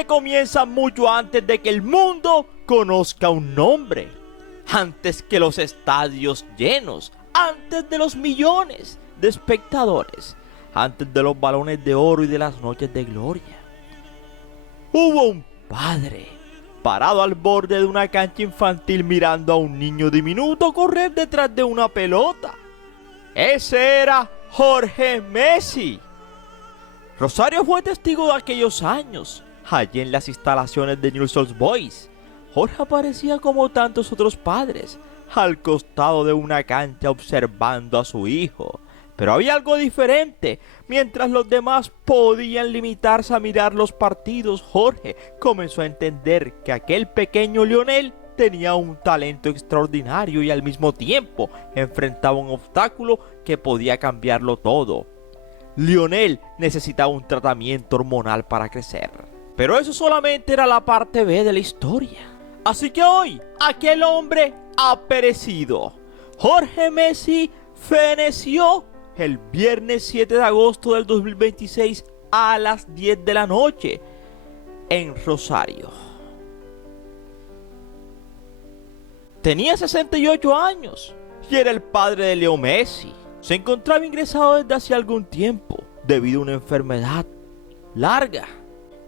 que comienzan mucho antes de que el mundo conozca un nombre, antes que los estadios llenos, antes de los millones de espectadores, antes de los balones de oro y de las noches de gloria. Hubo un padre parado al borde de una cancha infantil mirando a un niño diminuto correr detrás de una pelota. Ese era Jorge Messi. Rosario fue testigo de aquellos años. Allí en las instalaciones de Newell's Old Boys, Jorge aparecía como tantos otros padres, al costado de una cancha observando a su hijo. Pero había algo diferente. Mientras los demás podían limitarse a mirar los partidos, Jorge comenzó a entender que aquel pequeño Lionel tenía un talento extraordinario y al mismo tiempo enfrentaba un obstáculo que podía cambiarlo todo. Lionel necesitaba un tratamiento hormonal para crecer. Pero eso solamente era la parte B de la historia. Así que hoy, aquel hombre ha perecido. Jorge Messi feneció el viernes 7 de agosto del 2026 a las 10 de la noche en Rosario. Tenía 68 años y era el padre de Leo Messi. Se encontraba ingresado desde hace algún tiempo debido a una enfermedad larga.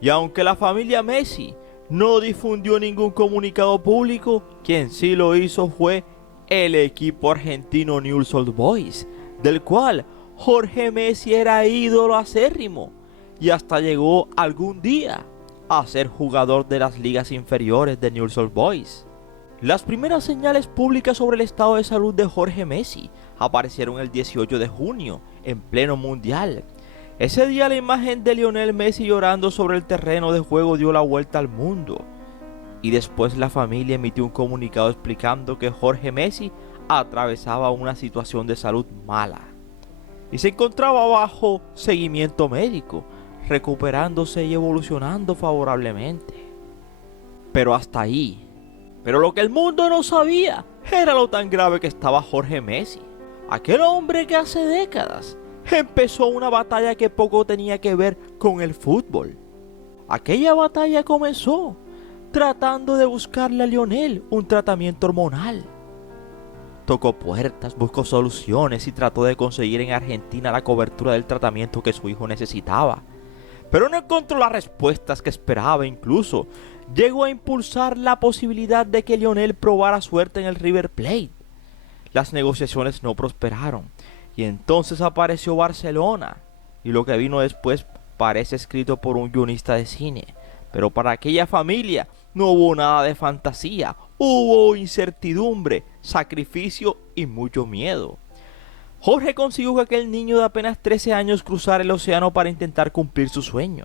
Y aunque la familia Messi no difundió ningún comunicado público, quien sí lo hizo fue el equipo argentino Newell's Old Boys, del cual Jorge Messi era ídolo acérrimo y hasta llegó algún día a ser jugador de las ligas inferiores de Newell's Old Boys. Las primeras señales públicas sobre el estado de salud de Jorge Messi aparecieron el 18 de junio, en pleno mundial. Ese día la imagen de Lionel Messi llorando sobre el terreno de juego dio la vuelta al mundo. Y después la familia emitió un comunicado explicando que Jorge Messi atravesaba una situación de salud mala y se encontraba bajo seguimiento médico, recuperándose y evolucionando favorablemente. Pero hasta ahí. Pero lo que el mundo no sabía era lo tan grave que estaba Jorge Messi, aquel hombre que hace décadas empezó una batalla que poco tenía que ver con el fútbol. Aquella batalla comenzó tratando de buscarle a Lionel un tratamiento hormonal. Tocó puertas, buscó soluciones y trató de conseguir en Argentina la cobertura del tratamiento que su hijo necesitaba. Pero no encontró las respuestas que esperaba. Incluso llegó a impulsar la posibilidad de que Lionel probara suerte en el River Plate. Las negociaciones no prosperaron y entonces apareció Barcelona, y lo que vino después parece escrito por un guionista de cine. Pero para aquella familia no hubo nada de fantasía, hubo incertidumbre, sacrificio y mucho miedo. Jorge consiguió que aquel niño de apenas 13 años cruzara el océano para intentar cumplir su sueño.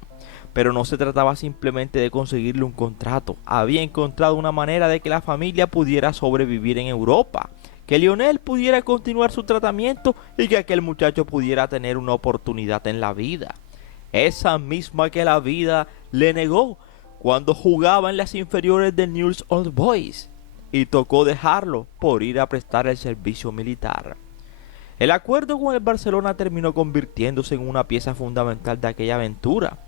Pero no se trataba simplemente de conseguirle un contrato. Había encontrado una manera de que la familia pudiera sobrevivir en Europa, que Lionel pudiera continuar su tratamiento y que aquel muchacho pudiera tener una oportunidad en la vida. Esa misma que la vida le negó cuando jugaba en las inferiores de Newell's Old Boys y tocó dejarlo por ir a prestar el servicio militar. El acuerdo con el Barcelona terminó convirtiéndose en una pieza fundamental de aquella aventura.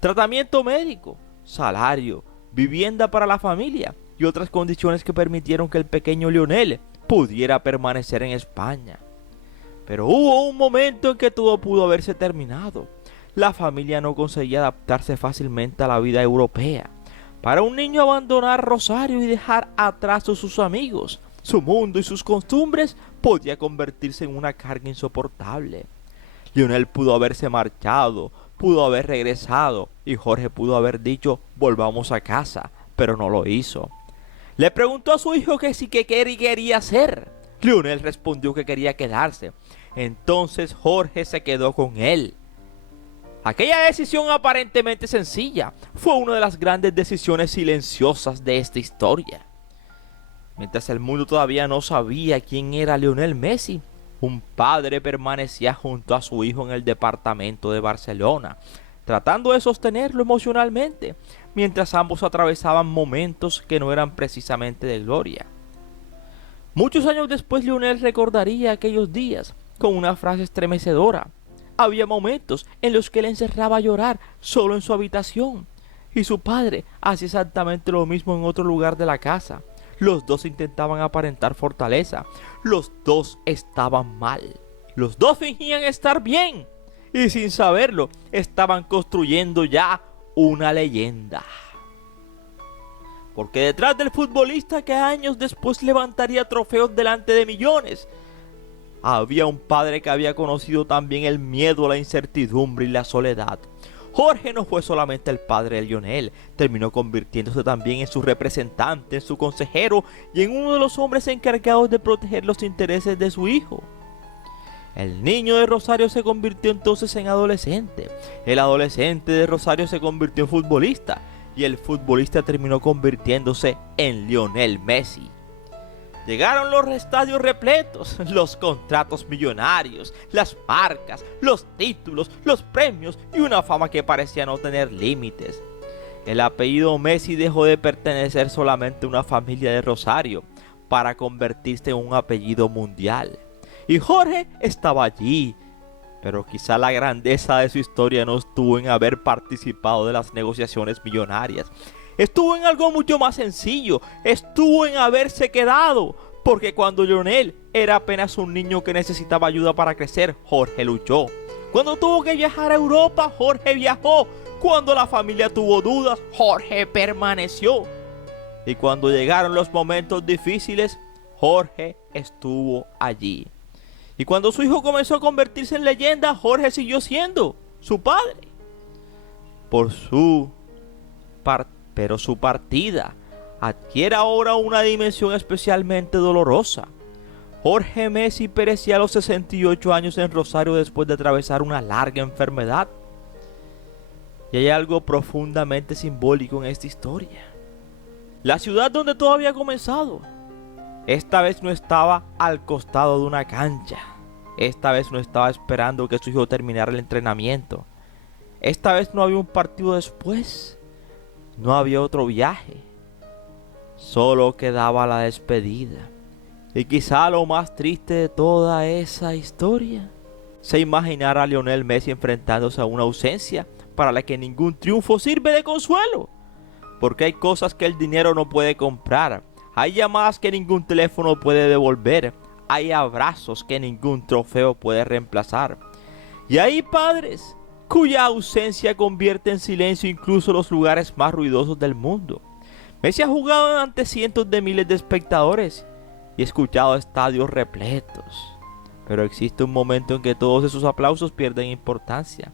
Tratamiento médico, salario, vivienda para la familia y otras condiciones que permitieron que el pequeño Lionel pudiera permanecer en España. Pero hubo un momento en que todo pudo haberse terminado. La familia no conseguía adaptarse fácilmente a la vida europea. Para un niño abandonar Rosario y dejar atrás a sus amigos, su mundo y sus costumbres podía convertirse en una carga insoportable. Lionel pudo haberse marchado, pudo haber regresado y Jorge pudo haber dicho volvamos a casa, pero no lo hizo. Le preguntó a su hijo que sí que quería hacer. Lionel respondió que quería quedarse. Entonces Jorge se quedó con él. Aquella decisión aparentemente sencilla fue una de las grandes decisiones silenciosas de esta historia. Mientras el mundo todavía no sabía quién era Lionel Messi, un padre permanecía junto a su hijo en el departamento de Barcelona, tratando de sostenerlo emocionalmente, mientras ambos atravesaban momentos que no eran precisamente de gloria. Muchos años después Lionel recordaría aquellos días con una frase estremecedora. Había momentos en los que él encerraba a llorar solo en su habitación, y su padre hacía exactamente lo mismo en otro lugar de la casa. Los dos intentaban aparentar fortaleza. Los dos estaban mal. Los dos fingían estar bien. Y sin saberlo, estaban construyendo ya una leyenda. Porque detrás del futbolista que años después levantaría trofeos delante de millones, había un padre que había conocido también el miedo, la incertidumbre y la soledad. Jorge no fue solamente el padre de Lionel, terminó convirtiéndose también en su representante, en su consejero y en uno de los hombres encargados de proteger los intereses de su hijo. El niño de Rosario se convirtió entonces en adolescente, el adolescente de Rosario se convirtió en futbolista y el futbolista terminó convirtiéndose en Lionel Messi. Llegaron los estadios repletos, los contratos millonarios, las marcas, los títulos, los premios y una fama que parecía no tener límites. El apellido Messi dejó de pertenecer solamente a una familia de Rosario para convertirse en un apellido mundial. Y Jorge estaba allí, pero quizá la grandeza de su historia no estuvo en haber participado de las negociaciones millonarias. Estuvo en algo mucho más sencillo, estuvo en haberse quedado, porque cuando Lionel era apenas un niño que necesitaba ayuda para crecer, Jorge luchó. Cuando tuvo que viajar a Europa, Jorge viajó. Cuando la familia tuvo dudas, Jorge permaneció. Y cuando llegaron los momentos difíciles, Jorge estuvo allí. Y cuando su hijo comenzó a convertirse en leyenda, Jorge siguió siendo su padre. Pero su partida adquiere ahora una dimensión especialmente dolorosa. Jorge Messi perecía a los 68 años en Rosario después de atravesar una larga enfermedad. Y hay algo profundamente simbólico en esta historia. La ciudad donde todo había comenzado, esta vez no estaba al costado de una cancha. Esta vez no estaba esperando que su hijo terminara el entrenamiento. Esta vez no había un partido después. No había otro viaje. Solo quedaba la despedida. Y quizá lo más triste de toda esa historia, se imaginar a Lionel Messi enfrentándose a una ausencia para la que ningún triunfo sirve de consuelo. Porque hay cosas que el dinero no puede comprar. Hay llamadas que ningún teléfono puede devolver. Hay abrazos que ningún trofeo puede reemplazar. Y hay padres cuya ausencia convierte en silencio incluso los lugares más ruidosos del mundo. Messi ha jugado ante cientos de miles de espectadores y escuchado estadios repletos. Pero existe un momento en que todos esos aplausos pierden importancia.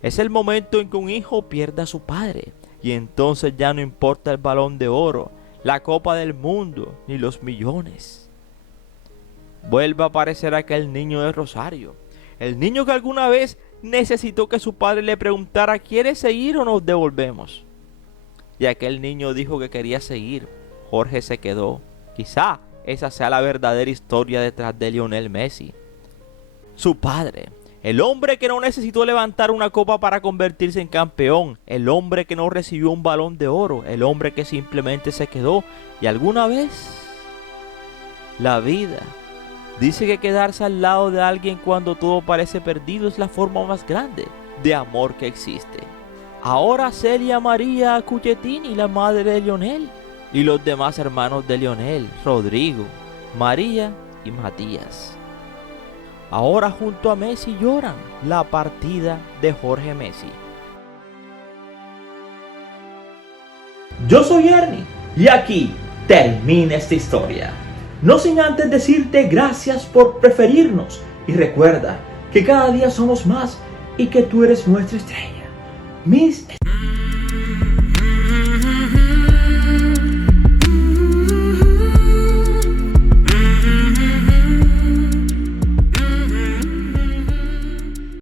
Es el momento en que un hijo pierde a su padre. Y entonces ya no importa el Balón de Oro, la Copa del Mundo, ni los millones. Vuelve a aparecer aquel niño de Rosario. El niño que alguna vez necesitó que su padre le preguntara: ¿quieres seguir o nos devolvemos? Y aquel niño dijo que quería seguir. Jorge se quedó. Quizá esa sea la verdadera historia detrás de Lionel Messi. Su padre, el hombre que no necesitó levantar una copa para convertirse en campeón, el hombre que no recibió un Balón de Oro, el hombre que simplemente se quedó. Y alguna vez la vida dice que quedarse al lado de alguien cuando todo parece perdido es la forma más grande de amor que existe. Ahora Celia María Cucchettini, la madre de Lionel, y los demás hermanos de Lionel, Rodrigo, María y Matías, ahora junto a Messi lloran la partida de Jorge Messi. Yo soy Ernie y aquí termina esta historia. No sin antes decirte gracias por preferirnos y recuerda que cada día somos más y que tú eres nuestra estrella. Miss